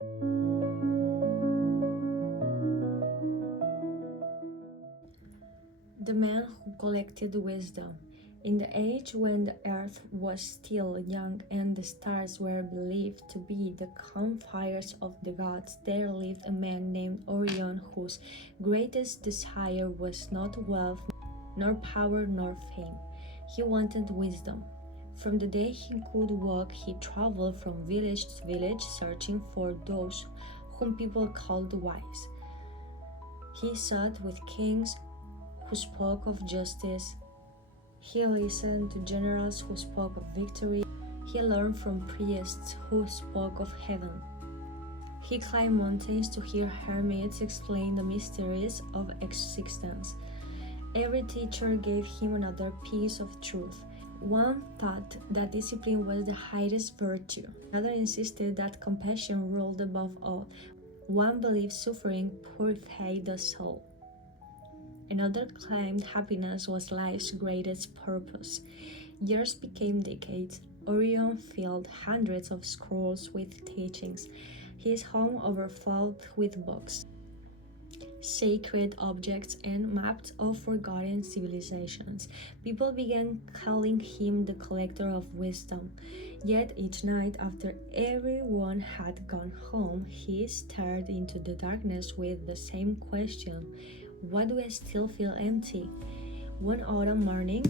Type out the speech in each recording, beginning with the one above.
The man who collected wisdom. In the age when the earth was still young and the stars were believed to be the campfires of the gods, there lived a man named Orion whose greatest desire was not wealth, nor power, nor fame. He wanted wisdom. From the day he could walk, he traveled from village to village searching for those whom people called wise. He sat with kings who spoke of justice. He listened to generals who spoke of victory. He learned from priests who spoke of heaven. He climbed mountains to hear hermits explain the mysteries of existence. Every teacher gave him another piece of truth. One thought that discipline was the highest virtue. Another insisted that compassion ruled above all. One believed suffering purified the soul. Another claimed happiness was life's greatest purpose. Years became decades. Orion filled hundreds of scrolls with teachings. His home overflowed with books, sacred objects, and maps of forgotten civilizations. People began calling him the collector of wisdom. Yet each night, after everyone had gone home, he stared into the darkness with the same question: why do I still feel empty? One autumn morning,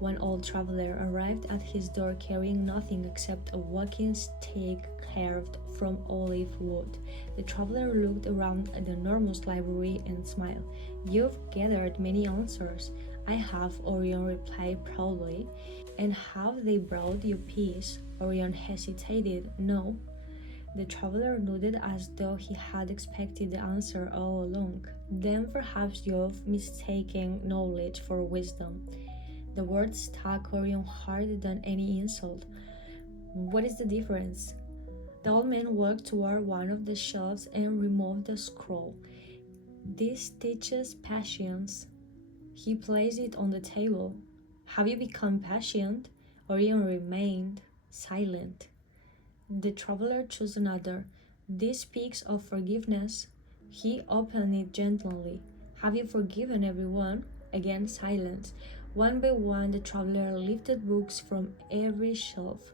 one old traveler arrived at his door carrying nothing except a walking stick carved from olive wood. The traveler looked around at the enormous library and smiled. "You've gathered many answers." "I have," Orion replied proudly. "And have they brought you peace?" Orion hesitated. "No." The traveler nodded as though he had expected the answer all along. "Then perhaps you've mistaken knowledge for wisdom." The words struck Orion harder than any insult. "What is the difference?" The old man walked toward one of the shelves and removed the scroll. "This teaches patience." He placed it on the table. "Have you become patient?" Orion remained silent. The traveler chose another. "This speaks of forgiveness." He opened it gently. "Have you forgiven everyone?" Again silence. One by one the traveler lifted books from every shelf.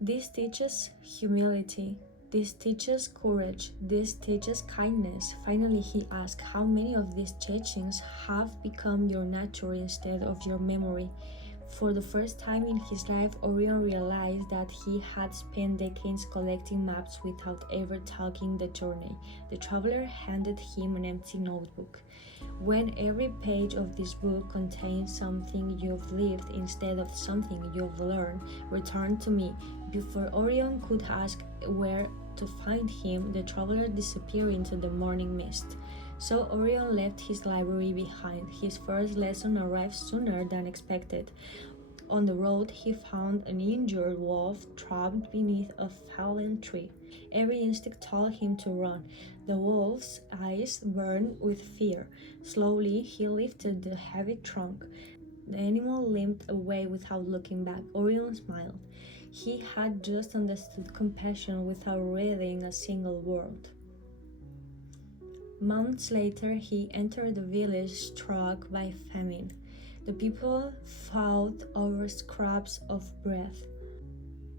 "This teaches humility. This teaches courage. This teaches kindness." Finally he asked, "How many of these teachings have become your nature instead of your memory?" For the first time in his life, Orion realized that he had spent decades collecting maps without ever taking the journey. The traveler handed him an empty notebook. "When every page of this book contains something you've lived instead of something you've learned, return to me." Before Orion could ask where to find him, the traveler disappeared into the morning mist. So Orion left his library behind. His first lesson arrived sooner than expected. On the road, he found an injured wolf trapped beneath a fallen tree. Every instinct told him to run. The wolf's eyes burned with fear. Slowly, he lifted the heavy trunk. The animal limped away without looking back. Orion smiled. He had just understood compassion without reading a single word. Months later, he entered a village struck by famine. The people fought over scraps of bread.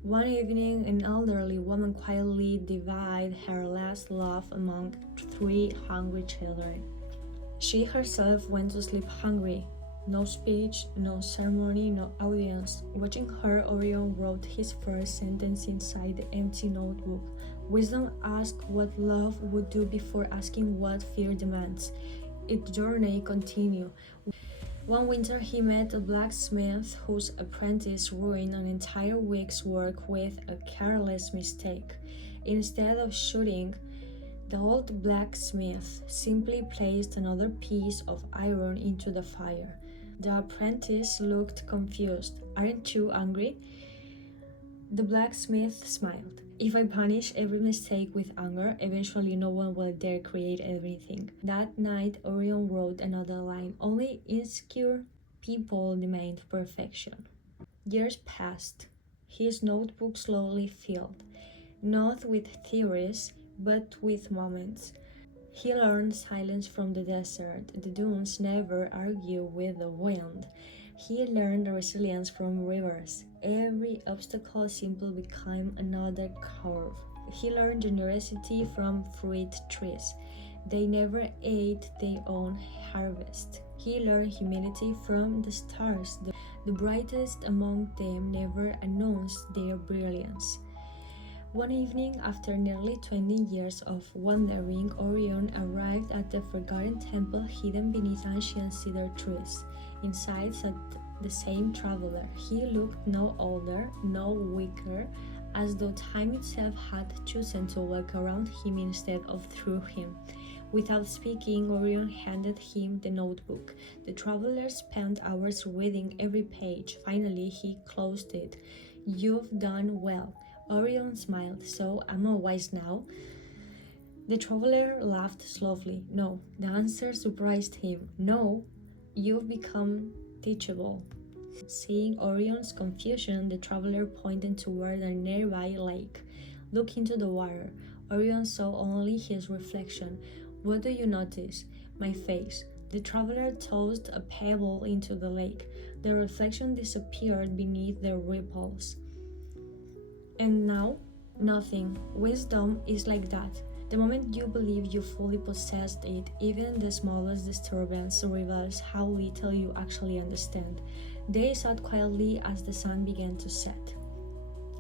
One evening, an elderly woman quietly divided her last loaf among 3 hungry children. She herself went to sleep hungry. No speech, no ceremony, no audience. Watching her, Orion wrote his first sentence inside the empty notebook. Wisdom asks what love would do before asking what fear demands. Its journey continued. One winter he met a blacksmith whose apprentice ruined an entire week's work with a careless mistake. Instead of shooting, the old blacksmith simply placed another piece of iron into the fire. The apprentice looked confused. "Aren't you angry?" The blacksmith smiled. "If I punish every mistake with anger, eventually no one will dare create anything." That night, Orion wrote another line. Only insecure people demand perfection. Years passed. His notebook slowly filled. not with theories, but with moments. He learned silence from the desert. The dunes never argue with the wind. He learned resilience from rivers. Every obstacle simply became another curve. He learned generosity from fruit trees. They never ate their own harvest. He learned humility from the stars. The brightest among them never announced their brilliance. One evening, after nearly 20 years of wandering, Orion arrived at the forgotten temple hidden beneath ancient cedar trees. Inside sat the same traveler. He looked no older, no weaker, as though time itself had chosen to walk around him instead of through him. Without speaking, Orion handed him the notebook. The traveler spent hours reading every page. Finally, he closed it. "You've done well." Orion smiled. "So am I wise now?" The traveler laughed softly. "No." The answer surprised him. "No, you've become teachable." Seeing Orion's confusion, the traveler pointed toward a nearby lake. "Look into the water." Orion saw only his reflection. "What do you notice?" "My face." The traveler tossed a pebble into the lake. The reflection disappeared beneath the ripples. "And now?" "Nothing. Wisdom is like that. The moment you believe you fully possessed it, even the smallest disturbance reveals how little you actually understand." They sat quietly as the sun began to set.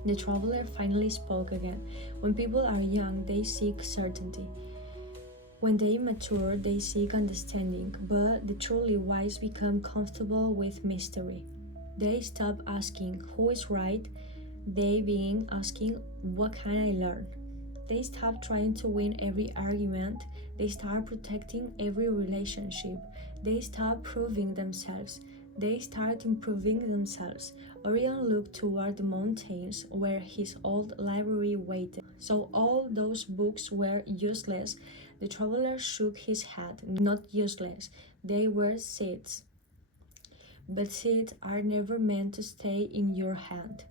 The traveler finally spoke again. "When people are young, they seek certainty. When they mature, they seek understanding, but the truly wise become comfortable with mystery. They stop asking, 'Who is right?' They begin asking, 'What can I learn?' They stop trying to win every argument. They start protecting every relationship. They stop proving themselves. They start improving themselves." Orion looked toward the mountains where his old library waited. "So all those books were useless?" The traveler shook his head. "Not useless. They were seeds. But seeds are never meant to stay in your hand.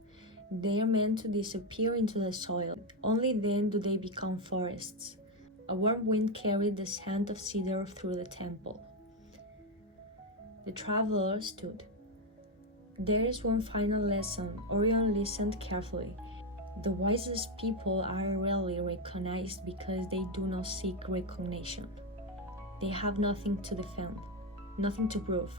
They are meant to disappear into the soil. Only then do they become forests." A warm wind carried the scent of cedar through the temple. The traveler stood. "There is one final lesson." Orion listened carefully. "The wisest people are rarely recognized because they do not seek recognition. They have nothing to defend, nothing to prove.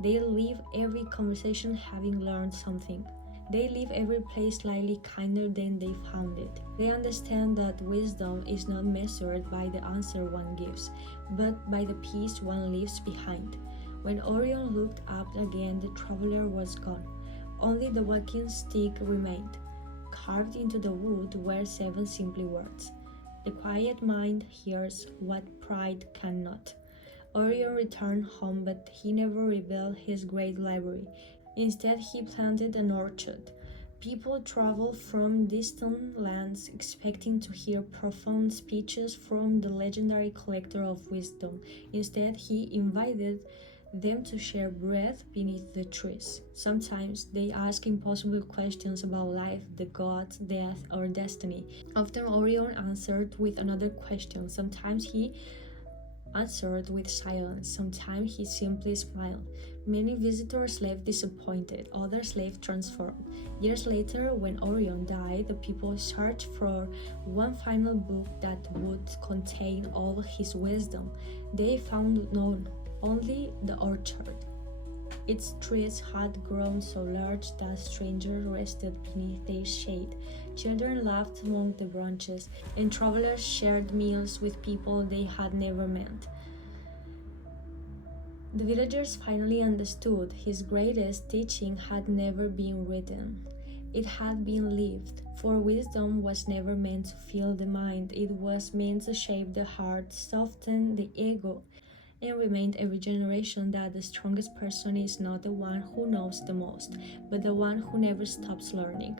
They leave every conversation having learned something. They leave every place slightly kinder than they found it. They understand that wisdom is not measured by the answer one gives, but by the peace one leaves behind." When Orion looked up again, the traveler was gone. Only the walking stick remained. Carved into the wood were 7 simple words. "The quiet mind hears what pride cannot." Orion returned home, but he never revealed his great library. Instead, he planted an orchard. People traveled from distant lands expecting to hear profound speeches from the legendary collector of wisdom. Instead, he invited them to share bread beneath the trees. Sometimes they ask impossible questions about life, the gods, death, or destiny. Often Orion answered with another question. Sometimes he answered with silence. Sometimes he simply smiled. Many visitors left disappointed, others left transformed. Years later, when Orion died, the people searched for one final book that would contain all his wisdom. They found none, only the orchard. Its trees had grown so large that strangers rested beneath their shade. Children laughed among the branches, and travelers shared meals with people they had never met. The villagers finally understood his greatest teaching had never been written. It had been lived, for wisdom was never meant to fill the mind, it was meant to shape the heart, soften the ego, and remind every generation that the strongest person is not the one who knows the most, but the one who never stops learning.